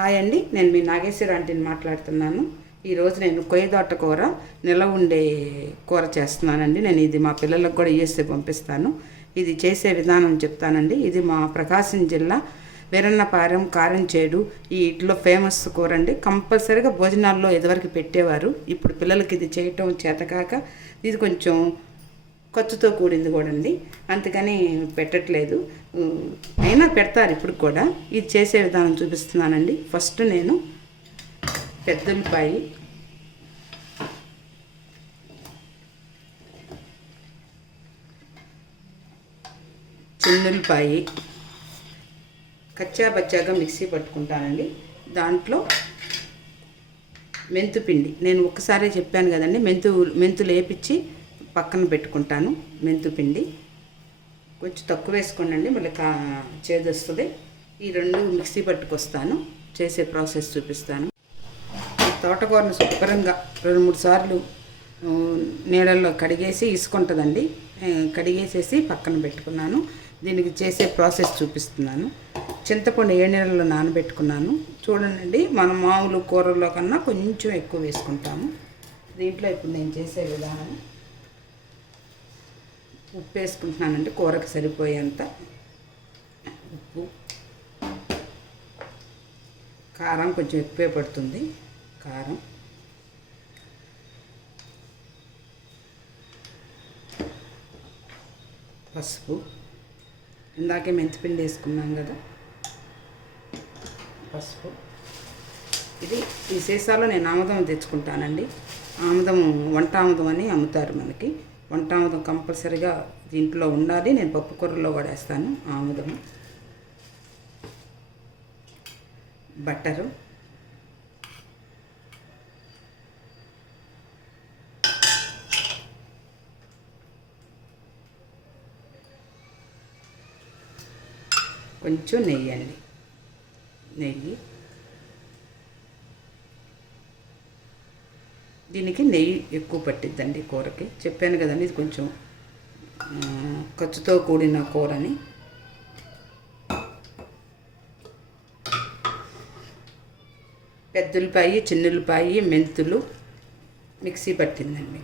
Hi అండి నేను మీ నాగేశ్వర ఆంటీని మాట్లాడుతున్నాను. ఈరోజు నేను కొయ్యదోట కూర నిల ఉండే కూర చేస్తున్నానండి. నేను ఇది మా పిల్లలకు కూడా వేసి పంపిస్తాను. ఇది చేసే విధానం చెప్తానండి. ఇది మా ప్రకాశం జిల్లా వీరన్నపాలెం కారంచేడు ఈ ఇట్లో ఫేమస్ కూర అండి. కంపల్సరీగా భోజనాల్లో ఇదివరకు పెట్టేవారు. ఇప్పుడు పిల్లలకి ఇది చేయటం చేతకాక ఇది కొంచెం ఖర్చుతో కూడింది కూడా అండి. అందుకని పెట్టట్లేదు. అయినా పెడతారు ఇప్పుడు కూడా. ఇది చేసే విధానం చూపిస్తున్నానండి. ఫస్ట్ నేను పెద్దలపాయి చిన్నులపాయి కచ్చా బచ్చాగా మిక్సీ పట్టుకుంటానండి. దాంట్లో మెంతుపిండి. నేను ఒక్కసారే చెప్పాను కదండి మెంతు మెంతులు వేపించి పక్కన పెట్టుకుంటాను మెంతుపిండి కొంచెం తక్కువ వేసుకోండి మళ్ళీ కా చేదొస్తుంది. ఈ రెండు మిక్సీ పట్టుకొస్తాను చేసే ప్రాసెస్ చూపిస్తాను. తోటకూరను శుభ్రంగా రెండు మూడు సార్లు నీడల్లో నీళ్ళల్లో కడిగేసి ఇసుకుంటుందండి. కడిగేసేసి పక్కన పెట్టుకున్నాను. దీనికి చేసే ప్రాసెస్ చూపిస్తున్నాను. చింతపండు ఏ నీళ్ళలో నానబెట్టుకున్నాను. చూడండి మనం మామూలు కూరల్లో కన్నా కొంచెం ఎక్కువ వేసుకుంటాము. దీంట్లో ఇప్పుడు నేను చేసే విధానం. ఉప్పు వేసుకుంటున్నానండి కూరకు సరిపోయేంత ఉప్పు. కారం కొంచెం ఎక్కువే పడుతుంది కారం. పసుపు. ఇందాకే మెంతిపిండి వేసుకున్నాం కదా పసుపు. ఇది ఈ సీసాలో నేను ఆముదం తెచ్చుకుంటానండి. ఆముదం వంట ఆముదం అని అమ్ముతారు మనకి. వంట ఆముదం కంపల్సరీగా దీంట్లో ఉండాలి. నేను పప్పు కూరలో వాడేస్తాను. ఆముదము. ఆముదం బట్టరు. కొంచెం నెయ్యి అండి. నెయ్యి. దీనికి నెయ్యి ఎక్కువ పట్టిద్దండి కూరకి. చెప్పాను కదండి ఇది కొంచెం ఖర్చుతో కూడిన కూరని. పెద్దలపాయి చిన్నులపాయి మెంతులు మిక్సీ పట్టిందండి.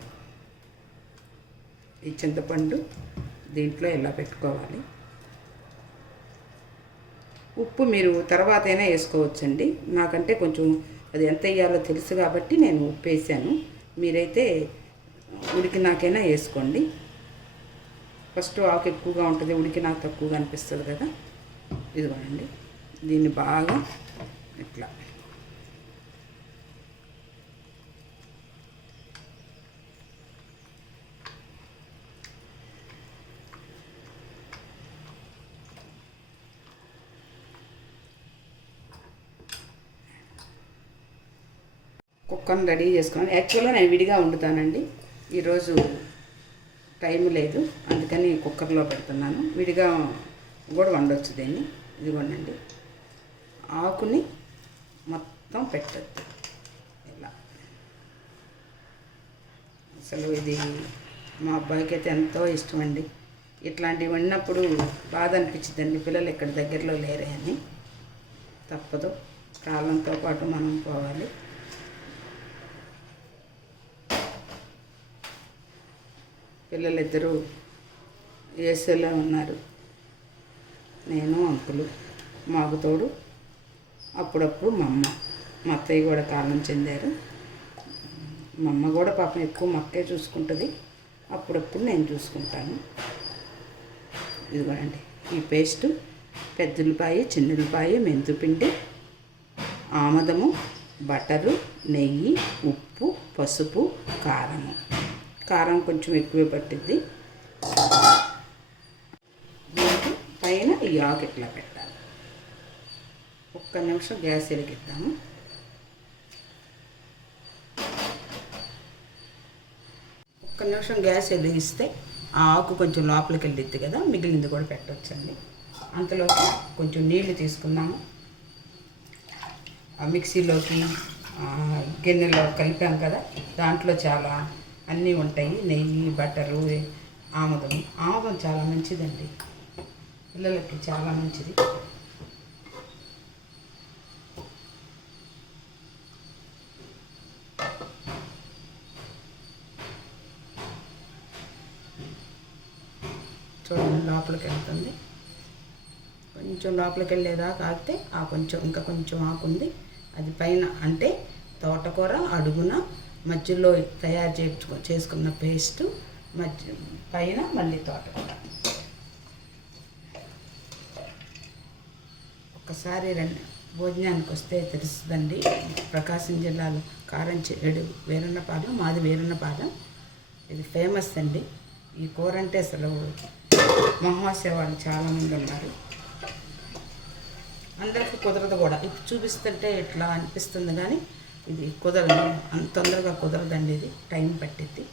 ఈ చింతపండు దీంట్లో ఇలా పెట్టుకోవాలి? ఉప్పు మీరు తర్వాత అయినా వేసుకోవచ్చండి. నాకంటే కొంచెం అది ఎంత వేయాలో తెలుసు కాబట్టి నేను ఉప్పు వేసాను మీరైతే ఉడికినాకైనా వేసుకోండి. ఫస్ట్ ఆకు ఎక్కువగా ఉంటుంది ఉడికినాక తక్కువగా అనిపిస్తుంది కదా. ఇదిగోనండి దీన్ని బాగా ఇట్లా కుక్కర్ని రెడీ చేసుకున్నాను. యాక్చువల్గా నేను విడిగా వండుతానండి. ఈరోజు టైం లేదు. అందుకని కుక్కర్లో పెడుతున్నాను. విడిగా కూడా వండొచ్చు దీన్ని. ఇదిగోండి ఆకుని మొత్తం పెట్టద్దు. ఇలా. అసలు ఇది మా అబ్బాయికి అయితే ఎంతో ఇష్టం అండి ఇట్లాంటివి వండినప్పుడు బాధ అనిపించిందండి పిల్లలు ఇక్కడ దగ్గరలో లేరే అని. తప్పదు. కాలంతో పాటు మనం పోవాలి. పిల్లలిద్దరూ ఏసీలో ఉన్నారు. నేను అంకులు మాకు తోడు అప్పుడప్పుడు మా అమ్మ మా అత్తయ్య కూడా కాలం చెందారు. మా అమ్మ కూడా పాపం ఎక్కువ మక్కే చూసుకుంటుంది. అప్పుడప్పుడు నేను చూసుకుంటాను. ఇదిగోనండి ఈ పేస్ట్ పెద్దలపాయ చిన్నలపాయ మెంతుపిండి ఆమదము బటరు నెయ్యి ఉప్పు పసుపు కారము. కారం కొంచెం ఎక్కువే పట్టిద్ది. పైన ఈ ఆకు ఇట్లా పెట్టాలి. ఒక్క నిమిషం గ్యాస్ వెలిగిద్దాము. ఒక్క నిమిషం గ్యాస్ వెలిగిస్తే ఆ ఆకు కొంచెం లోపలికి వెళ్ళిద్ది కదా మిగిలింది కూడా పెట్టవచ్చండి అంతలోకి కొంచెం నీళ్ళు తీసుకున్నాము ఆ మిక్సీలోకి గిన్నెలో కలిపాం కదా దాంట్లో చాలా అన్నీ ఉంటాయి. నెయ్యి బటరు ఆముదం. ఆముదం చాలా మంచిదండి. పిల్లలకి చాలా మంచిది. చూడండి లోపలికి వెళ్తుంది కొంచెం లోపలికి వెళ్ళేదాకా ఆ కొంచెం ఇంకా కొంచెం ఆకుంది. అది పైన అంటే తోటకూర అడుగున మధ్యలో తయారు చేయించుకో చేసుకున్న పేస్ట్ మధ్య పైన మళ్ళీ తోటకూర ఒక్కసారి రెండు భోజనానికి వస్తే తెలుస్తుందండి. ప్రకాశం జిల్లాలో కారం చెడు వీరన్నపాలెం మాది వీరన్నపాలెం ఇది ఫేమస్ అండి. ఈ కూర అంటే అసలు మహాశయ వాళ్ళు చాలామంది ఉన్నారు. అందరికీ కుదరదు కూడా. ఇది చూపిస్తుంటే ఇట్లా అనిపిస్తుంది కానీ ఇది కుదరదు. అంత తొందరగా కుదరదండి ఇది. టైం పట్టిద్ది.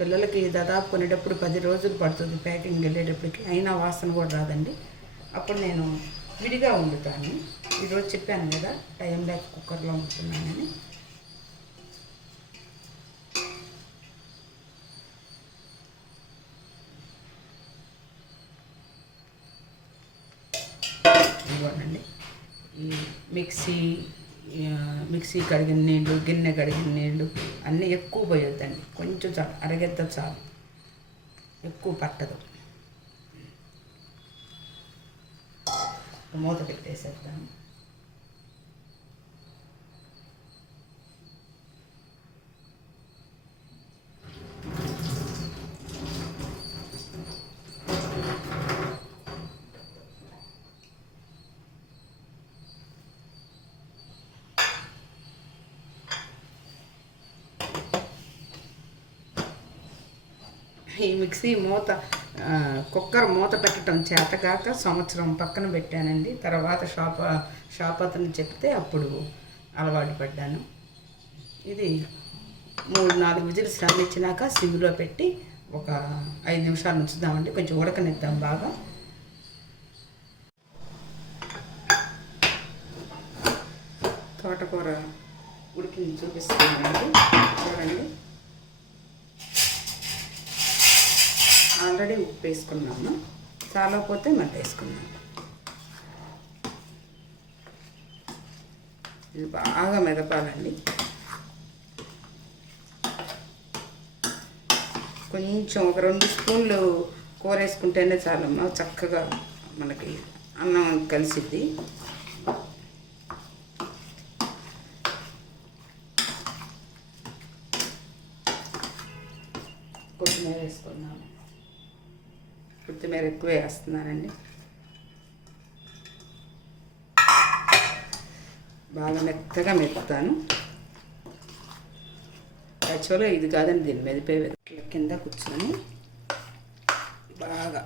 పిల్లలకి దాదాపు కొనేటప్పుడు పది రోజులు పడుతుంది ప్యాకింగ్ వెళ్ళేటప్పటికి. అయినా వాసన కూడా రాదండి. అప్పుడు నేను విడిగా వండుతాను. ఈరోజు చెప్పాను కదా టైం లేక కుక్కర్లో ఉంటున్నానని మిక్సీ మిక్సీ కడిగిన నీళ్ళు గిన్నె కడిగిన నీళ్ళు అన్నీ ఎక్కువ పోయొద్దండి. కొంచెం చాలు అరగెత్త చాలు. ఎక్కువ పట్టదు. మూత పెట్టేసేద్దాం ఈ మిక్సీ మూత కుక్కర్ మూత పెట్టడం చేతకాక సంవత్సరం పక్కన పెట్టానండి. తర్వాత షాప్ షాప్ అతను చెప్తే అప్పుడు అలవాటు పడ్డాను. ఇది మూడు నాలుగు విజిల్స్ రానిచ్చినాక సిమ్లో పెట్టి ఒక ఐదు నిమిషాలు ఉంచుదామండి. కొంచెం ఉడకనిద్దాం బాగా. తోటకూర ఉడికింది చూపిస్తున్నానండి. చూడండి. ఉప్పు వేసుకున్నాము. చాలకపోతే మళ్ళీ వేసుకున్నాము ఇది బాగా మెదపాలండి. కొంచెం ఒక రెండు స్పూన్లు కూర వేసుకుంటేనే చాలమ్మా చక్కగా మనకి అన్నం కలిసిద్ది. కొత్తిమీర వేసుకున్నాము కొత్తిమీర ఎక్కువ వేస్తున్నానండి. బాగా మెత్తగా మెత్తాను యాక్చువల్గా ఇది కాదండి దీన్ని మెదిపే ఇట్లా కింద కూర్చొని బాగా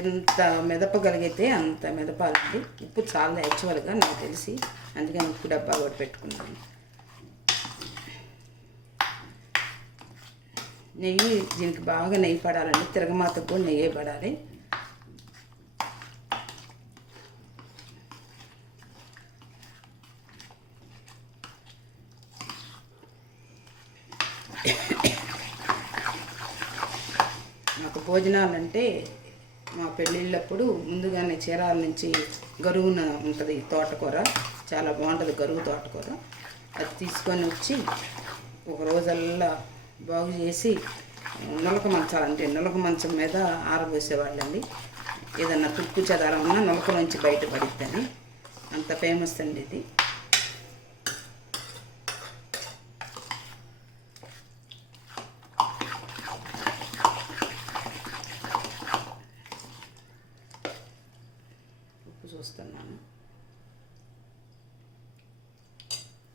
ఎంత మెదపగలిగితే అంత మెదపాలండి. ఉప్పు చాలా యాక్చువల్గా నాకు తెలిసి అందుకని ఉప్పు డబ్బా కూడా పెట్టుకున్నాను. నెయ్యి దీనికి బాగా నెయ్యి పడాలండి. తిరగమాతకు కూడా నెయ్యి పడాలి. నాకు భోజనాలంటే మా పెళ్ళిళ్ళప్పుడు ముందుగానే చీరాల నుంచి గరువున ఉంటుంది తోటకూర. చాలా బాగుంటుంది గరువు తోటకూర. అది తీసుకొని వచ్చి ఒక రోజల్లా బాగు చేసి నులక మంచాలు అంటే నులక మంచం మీద ఆరబోసేవాళ్ళండి. ఏదన్నా తుక్కు చెదారం ఉన్నా నులకలోంచి బయటపడిద్దని అంత ఫేమస్ అండి ఇది ఉప్పు చూస్తున్నాను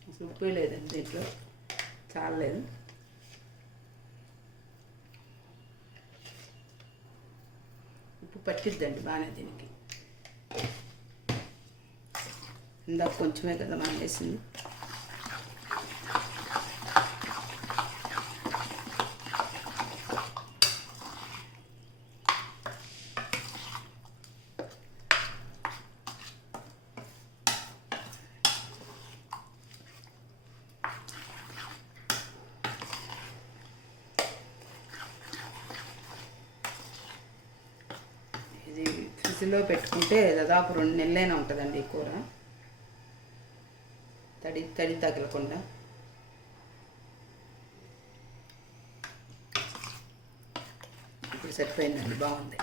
అసలు ఉప్పు లేదండి దీంట్లో చాలలేదు ఉప్పు పట్టిద్దండి బాగానే దీనికి. ఇందాక కొంచెమే కదా మనం వేసింది మిక్సీలో పెట్టుకుంటే దాదాపు రెండు నెలలైనా ఉంటుందండి ఈ కూర. తడి తడి తగలకుండా. ఇప్పుడు సరిపోయిందండి బాగుంది.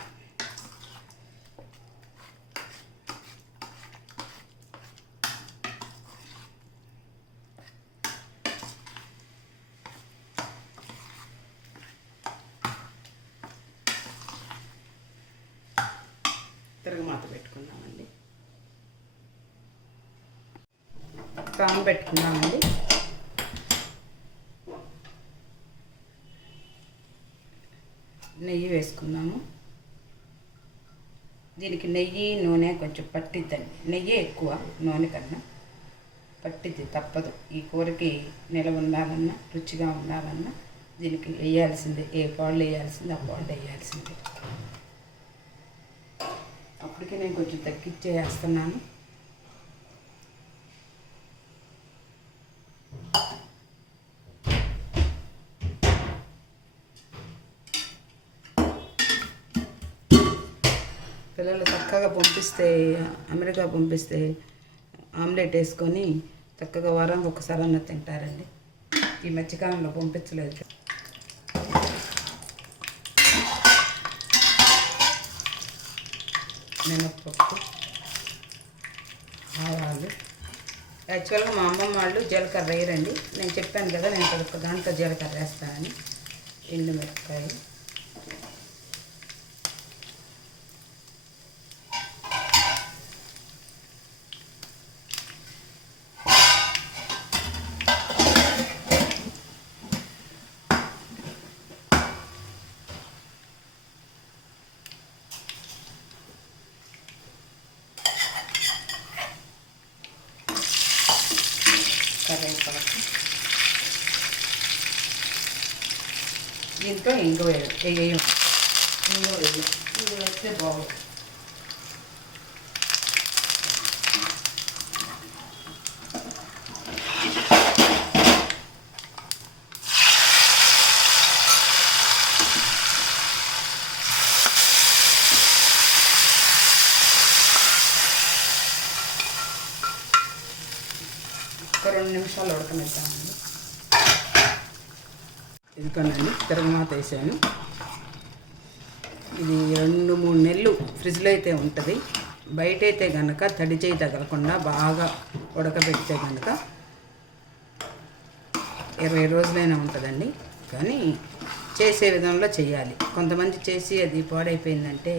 తిరగమాత పెట్టుకుందామండి. కామ్ పెట్టుకుందామండి. నెయ్యి వేసుకుందాము. దీనికి నెయ్యి నూనె కొంచెం పట్టిద్దండి. నెయ్యి ఎక్కువ నూనె కన్నా పట్టిద్ది తప్పదు. ఈ కూరకి నిలవ ఉండాలన్నా రుచిగా ఉండాలన్నా దీనికి వేయాల్సిందే. ఏ పాళ్ళు వేయాల్సిందే ఆ పాళ్ళు వేయాల్సిందే. అప్పటికే నేను కొంచెం తగ్గించేస్తున్నాను. పిల్లలు చక్కగా పంపిస్తే అమెరికా పంపిస్తే ఆమ్లెట్ వేసుకొని చక్కగా వారానికి ఒకసారి అన్న తింటారండి. ఈ మధ్యకాలంలో పంపించలేదు. మినప్పప్పు ఆవాలు యాక్చువల్గా మా అమ్మమ్మ వాళ్ళు జీలకర్ర వేయరండి. నేను చెప్పాను కదా నేను ఇక్కడ ఒక దాంట్లో జీలకర్ర వేస్తానని. ఎండు మిరపకాయలు దీంట్లో ఇంగు వేయం వేయం ఇంగు వేయం ఇంగు వేస్తే బాగుంది ఒక రెండు నిమిషాలు ఉడకనిద్దామండి ఇదిగోనండి తిరగమాత వేసాను. ఇది రెండు మూడు నెలలు ఫ్రిడ్జ్లో అయితే ఉంటుంది. బయట అయితే కనుక తడి చేయి తగలకుండా బాగా ఉడకబెడితే కనుక ఇరవై రోజులైనా ఉంటుందండి. కానీ చేసే విధంలో చేయాలి. కొంతమంది చేసి అది పాడైపోయిందంటే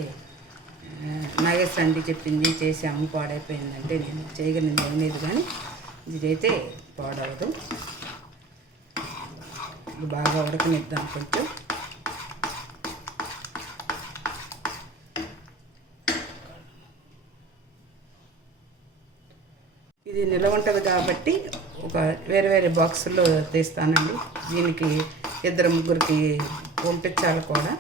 నాగేశ్ అండి చెప్పింది చేసాము పాడైపోయిందంటే నేను చేయగలిగింది ఏం లేదు కానీ ఇదైతే పాడవదు. బాగా ఉడకనిద్దాం కొంచెం. ఇది నిలవ ఉంటుంది కాబట్టి ఒక వేరే వేరే బాక్సుల్లో తీస్తానండి. దీనికి ఇద్దరు ముగ్గురికి పంపించాలి కూడా.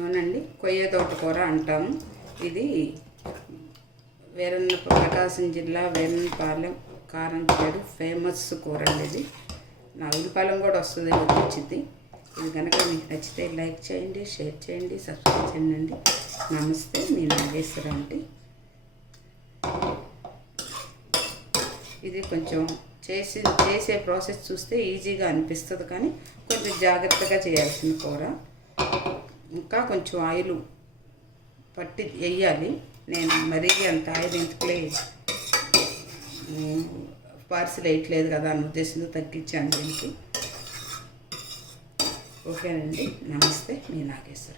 అవునండి కొయ్య తోటకూర అంటాము. ఇది వేరన్న ప్రకాశం జిల్లా వేరన్నపాలెం కారంచేడు ఫేమస్ కూర అండి ఇది. నా ఉల్లిపాలెం కూడా వస్తుంది వచ్చింది. ఇది కనుక మీకు నచ్చితే లైక్ చేయండి షేర్ చేయండి సబ్స్క్రైబ్ చేయండి. నమస్తే మీ నాగేశ్వర అండి ఇది కొంచెం చేసి చేసే ప్రాసెస్ చూస్తే ఈజీగా అనిపిస్తుంది కానీ కొంచెం జాగ్రత్తగా చేయాల్సిన కూర. ఇంకా కొంచెం ఆయిల్ పట్టి వేయాలి. నేను మరీ అంత ఆయిల్ ఎందుకులే? పార్సిల్ వేయట్లేదు కదా అని ఉద్దేశంతో తగ్గించాను దీనికి. ఓకేనండి. నమస్తే. మీ నాగేశ్వర